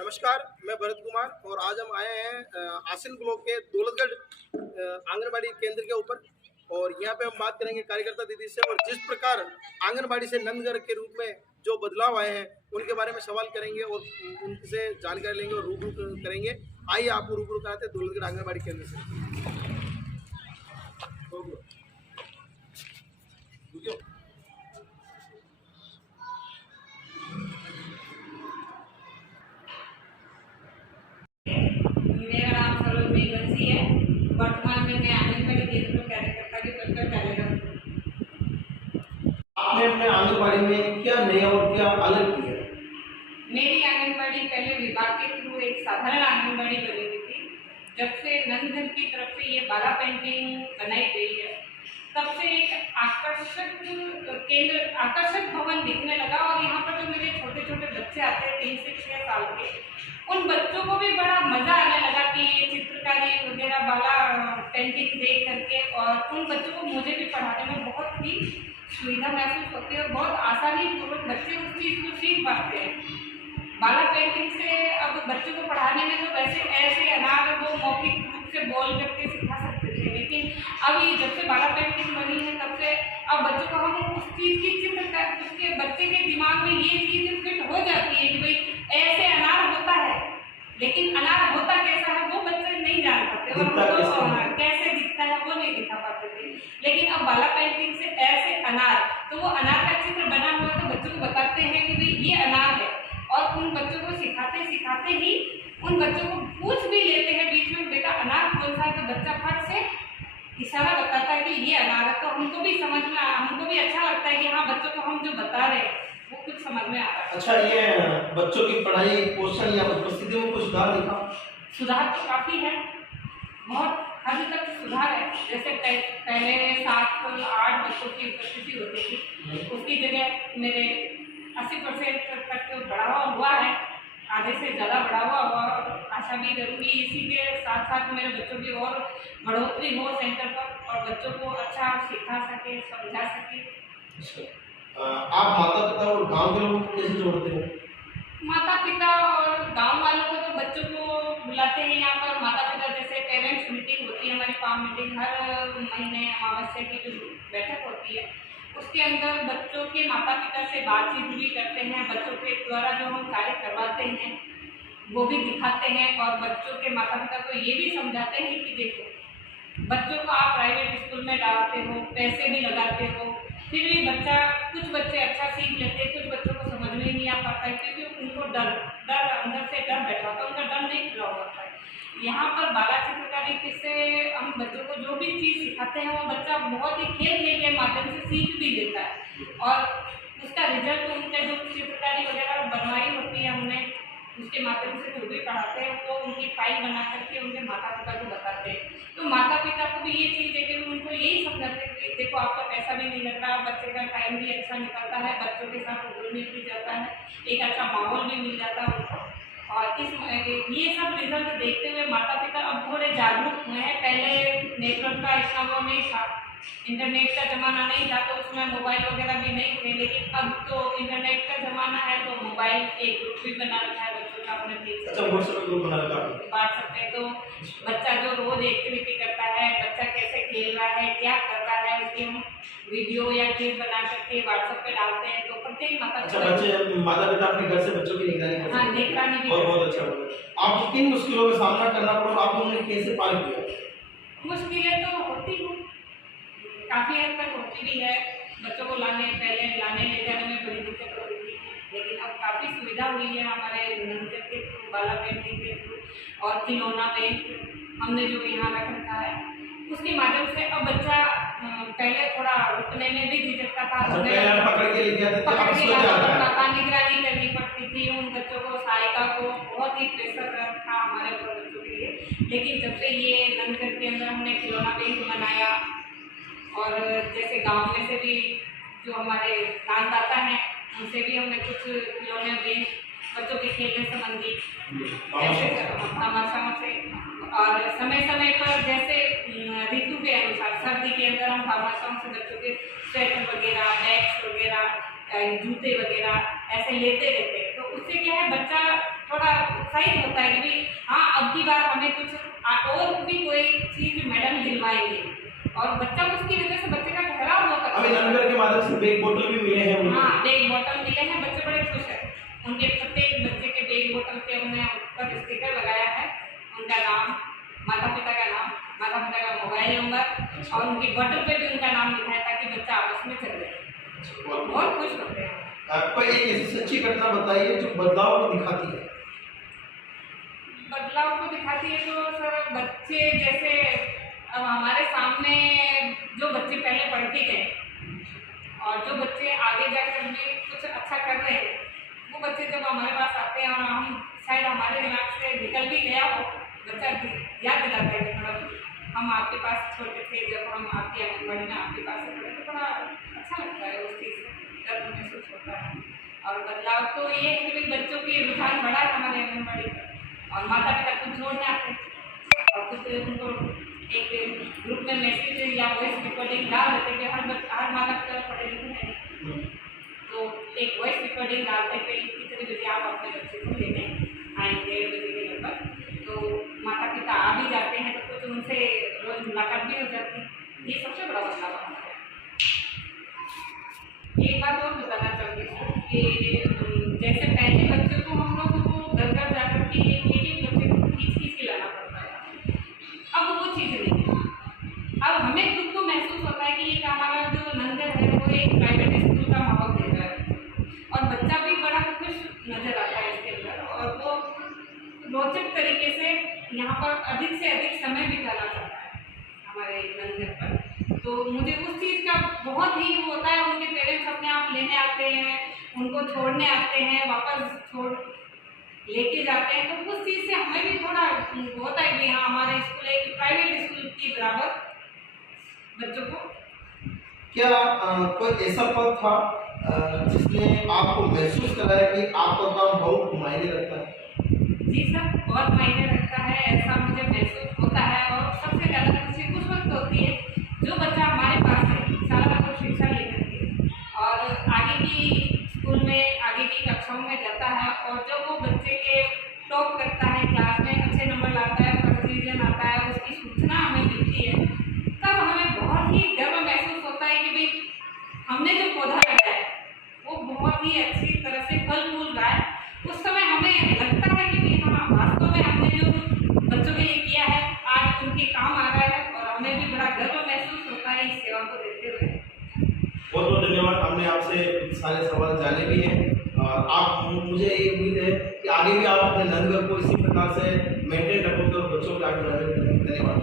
नमस्कार, मैं भरत कुमार और आज हम आए हैं आसिन ब्लॉक के दौलतगढ़ आंगनबाड़ी केंद्र के ऊपर। और यहाँ पे हम बात करेंगे कार्यकर्ता दीदी से और जिस प्रकार आंगनबाड़ी से नंदगढ़ के रूप में जो बदलाव आए हैं उनके बारे में सवाल करेंगे और उनसे जानकारी लेंगे और रूबरू करेंगे। आइए आपको रूबरू कराते हैं दौलतगढ़ आंगनबाड़ी केंद्र से। मेरा नाम सरोजनी बंसी है। वर्तमान में मैं आंगनबाड़ी केंद्र में कार्यकर्ता के पद पर कार्यरत हूँ। आपने अपने आंगनबाड़ी में क्या नया और क्या अलग किया? मेरी आंगनबाड़ी पहले विभाग के थ्रू एक साधारण आंगनबाड़ी बनी हुई थी। जब से नंदगढ़ की तरफ से ये बाला पेंटिंग बनाई गई है तब से एक आकर्षक भवन दिखने लगा। और यहाँ पर जो मेरे छोटे छोटे बच्चे आते हैं 3 से 6 साल के, उन बच्चों को भी बड़ा मजा आने लगा कि ये चित्रकारी वगैरह बाला पेंटिंग देख करके। और उन बच्चों को मुझे भी पढ़ाने में बहुत ही सुविधा महसूस होती है और बहुत आसानी पूर्वक बच्चे उस चीज़ को सीख पाते हैं। बाला पेंटिंग से अब बच्चों को पढ़ाने में तो वैसे ऐसे अनार वो मौखिक रूप से बोल करके सिखा सकते थे, लेकिन अब ये जब से बाला पेंटिंग बनी है तब से अब बच्चों को हम उस चीज़ की उसके बच्चे के दिमाग में ये चीज़ फिट हो जाती है कि भाई ऐसे अनार होता है, लेकिन अनार होता कैसा है वो बच्चे नहीं जान पाते और उनको कैसे दिखता है वो नहीं दिखा पाते थे। लेकिन अब बाला पेंटिंग से ऐसे अनार, तो वो अनार का चित्र बना हुआ तो बच्चों को बताते हैं कि भाई ये अनार है। और उन बच्चों को सिखाते सिखाते ही उन बच्चों को पूछ भी लेते हैं बीच में, बेटा अनार कौन सा है, तो बच्चा फट से इशारा बताता है कि ये अनार है। तो हमको भी समझ में हमको भी अच्छा लगता है कि हाँ बच्चों को हम जो बता रहे हैं वो कुछ समझ में आ रहा है। अच्छा, ये बच्चों की पढ़ाई पोषण या उपस्थिति में कुछ सुधार दिखा? सुधार तो काफ़ी है, बहुत हद तक सुधार है। जैसे पहले 7-8 बच्चों की उपस्थिति होती थी, उसकी जगह मेरे 80% तक बढ़ावा हुआ है, आधे से ज़्यादा बढ़ावा हुआ। और आशा भी करूँगी इसी के साथ साथ मेरे बच्चों की और बढ़ोतरी हो सेंटर पर और बच्चों को अच्छा सिखा सके, समझा सके। आप माता पिता और गांव के लोगों को कैसे जोड़ते हो? माता पिता और गांव वालों को तो बच्चों को बुलाते हैं यहाँ पर। माता पिता जैसे पेरेंट्स मीटिंग होती है, हमारी फार्म मीटिंग हर महीने अमावस्या की जो बैठक होती है उसके अंदर बच्चों के माता पिता से बातचीत भी करते हैं। बच्चों के द्वारा जो हम कार्य करवाते हैं वो भी दिखाते हैं और बच्चों के माता पिता को ये भी समझाते हैं कि देखो बच्चों को आप प्राइवेट स्कूल में डालते हो, पैसे भी लगाते हो, फिर भी कुछ बच्चे अच्छा सीख लेते हैं, कुछ बच्चों को समझ में नहीं आ पाता है क्योंकि उनको डर अंदर से डर बैठा होता है, उनका डर नहीं पूरा होता है। यहाँ पर बाला चित्रकारी से हम बच्चों को जो भी चीज़ सिखाते हैं वो बच्चा बहुत ही खेल के माध्यम से सीख भी लेता है। और उसका रिजल्ट उनके जो चित्रकारी वगैरह बनवाई होती है हमने उसके माध्यम से जो भी पढ़ाते हैं वो उनकी फाइल बना करके उनके माता पिता को बताते हैं। तो माता पिता को भी ये चीज़ है कि उनको यही समझाते हैं कि देखो आपका पैसा भी नहीं लग रहा, बच्चे का टाइम भी अच्छा निकलता है, बच्चों के साथ घुल मिल भी जाता है, एक अच्छा माहौल भी मिल जाता है उनको। और ये सब रिजल्ट देखते हुए माता पिता अब थोड़े जागरूक हुए हैं। पहले नेटवर्क का इतना वो नहीं था, इंटरनेट का ज़माना नहीं था तो उसमें मोबाइल वगैरह भी नहीं थे, लेकिन अब तो इंटरनेट का ज़माना है तो मोबाइल एक ग्रुप भी बना रखा है बच्चों का अपने पेज। अच्छा, व्हाट्सएप ग्रुप बना रखा है, बांट सकते हैं। तो बच्चा जो रोज एक्टिविटी करता है, बच्चा कैसे खेल रहा है, क्या कर रहा है, उसकी हम वीडियो या क्लिप बना करके व्हाट्सएप पे डालते हैं। तो प्रत्येक माता पिता अपने घर से बच्चों की निगरानी करते हैं। हाँ, निगरानी भी बहुत अच्छा। आप किन मुश्किलों का सामना करना पड़ा, आप उन्हें कैसे पार किया? मुश्किलें तो होती हैं, काफ़ी हद तक होती भी है। बच्चों को पहले लाने ले जाने में बड़ी दिक्कत होती थी, लेकिन अब काफ़ी सुविधा हुई है हमारे नंदगढ़ के थ्रू, बाला पेंटिंग के थ्रू और खिलौना बैंक हमने जो यहाँ रख रखा है उसके माध्यम से अब बच्चा पहले थोड़ा रुकने में भी झिझकता था, निगरानी करनी पड़ती थी उन बच्चों को, सहायिका को बहुत ही प्रेशर था हमारे ऊपर बच्चों के लिए। लेकिन जब से ये नंदगढ़ के अंदर हमने खिलौना बैंक बनाया और जैसे गांव में से भी जो हमारे दानदाता हैं उनसे भी हमने कुछ खिलौने बैंक बच्चों के खेलने संबंधी ऐसे से और समय समय पर जैसे ऋतु के अनुसार सर्दी के अंदर हम फार्माशाओं से बच्चों के स्वेटर वगैरह, बैग्स वगैरह, जूते वगैरह ऐसे लेते रहते हैं। तो उससे क्या है बच्चा थोड़ा उत्साहित होता है कि भाई हाँ अब की बार हमें कुछ और भी कोई चीज मैडम दिलवाएंगे, और बच्चा उसकी वजह से बच्चे का ठहराव बहुत अच्छा अभी नंदगढ़ के माध्यम से बैग बोतल भी मिले हैं उनको। हाँ बैग बॉटल मिले हैं, बच्चे बड़े खुश हैं। उनके प्रत्येक बच्चे के बैग बोतल पे हमने ऊपर स्टिकर लगाया है, उनका नाम, माता पिता का नाम, माता पिता का मोबाइल नंबर, और उनकी बॉटल पे भी उनका नाम लिखा है ताकि बच्चा आपस में चल जाए। बहुत खुश होते हैं। आपको एक ऐसी सच्ची घटना बताइए जो बदलाव को दिखाती है। बदलाव को दिखाती है तो सर बच्चे जैसे अब हमारे सामने जो बच्चे पहले पढ़ के गए और जो बच्चे आगे जाकर भी कुछ अच्छा कर रहे हैं, वो बच्चे जब हमारे पास आते हैं और हम शायद हमारे दिमाग से निकल भी गया हो, बच्चा याद दिलाता है कि मैडम हम आपके पास छोटे थे, जब हम आपकी आंगनबाड़ी में आपके पास से पढ़े तो बड़ा अच्छा लगता है, उस चीज़ से गर्व महसूस होता है। और बदलाव तो ये है कि भाई बच्चों की रुझान बढ़ा है हमारे आंगनबाड़ी पर, और माता पिता कुछ जोड़ने आते हैं और कुछ उनको एक ग्रुप में मैसेज या वॉइस रिकॉर्डिंग डाल देते कि हर माता पिता पढ़े लिखे हैं, तो एक वॉइस रिकॉर्डिंग डालते पे कितने बजे आप अपने बच्चे को लेने आएंगे, 1:30 बजे के लगभग, तो माता पिता आ भी जाते हैं तो कुछ उनसे रोज मुलाकात भी हो जाती है। ये सबसे बड़ा बदलाव हमारा है। एक बात और बताना चाहूँगी सर कि जैसे पहले बच्चों को हम लोग को घर घर जाकर के एक बच्चे को खींच के लाना पड़ता है, अब वो चीज़ नहीं है। अब हमें खुद को महसूस होता है कि एक हमारा जो नंदगढ़ है वो एक प्राइवेट स्कूल का माहौल दे रहा है, और बच्चा भी बड़ा खुश नजर आता है इसके अंदर, और वो रोचक तरीके से यहाँ पर अधिक से अधिक समय बिताना चाहता है हमारे नंदगढ़ पर। तो मुझे उस चीज़ का बहुत ही वो होता है, उनके पेरेंट्स अपने आप लेने आते हैं, उनको छोड़ने आते हैं, वापस छोड़ लेके जाते हैं, तो उस चीज़ से हमें भी थोड़ा होता है कि हाँ हमारे स्कूल एक प्राइवेट स्कूल की बराबर बच्चों को। क्या कोई ऐसा पल था जिसने आपको महसूस कराया कि आपका काम बहुत मायने रखता है? जी सर, बहुत मायने रखता है, ऐसा मुझे महसूस होता है। और सबसे ज़्यादा खुशी उस वक्त होती है जो बच्चा हमारे पास है सारा को शिक्षा लेकर के और आगे की स्कूल में आगे की कक्षाओं में जाता है, और जब वो बच्चे के टॉप करता है, क्लास में अच्छे नंबर लाता है, फर्स्ट डिवीजन आता है, उसकी सूचना हमें मिलती है, तब हमें बहुत ही गर्व महसूस होता है कि भाई हमने जो पौधा लगाया है वो बहुत ही अच्छी तरह से फल फूल रहा है। उस समय हमें लगता है कि भाई हाँ वास्तव में हमने जो बच्चों के लिए किया है आज उनके काम आ रहा है, और हमें भी बड़ा गर्व महसूस होता है इस सेवा को देते हुए। बहुत बहुत धन्यवाद। हमने आपसे सारे सवाल जाने भी हैं और आप मुझे ये उम्मीद है कि आगे भी आप अपने नंदगढ़ को इसी प्रकार से मेंटेन रखोगे और बच्चों के आगे बढ़ाते रहेंगे। धन्यवाद।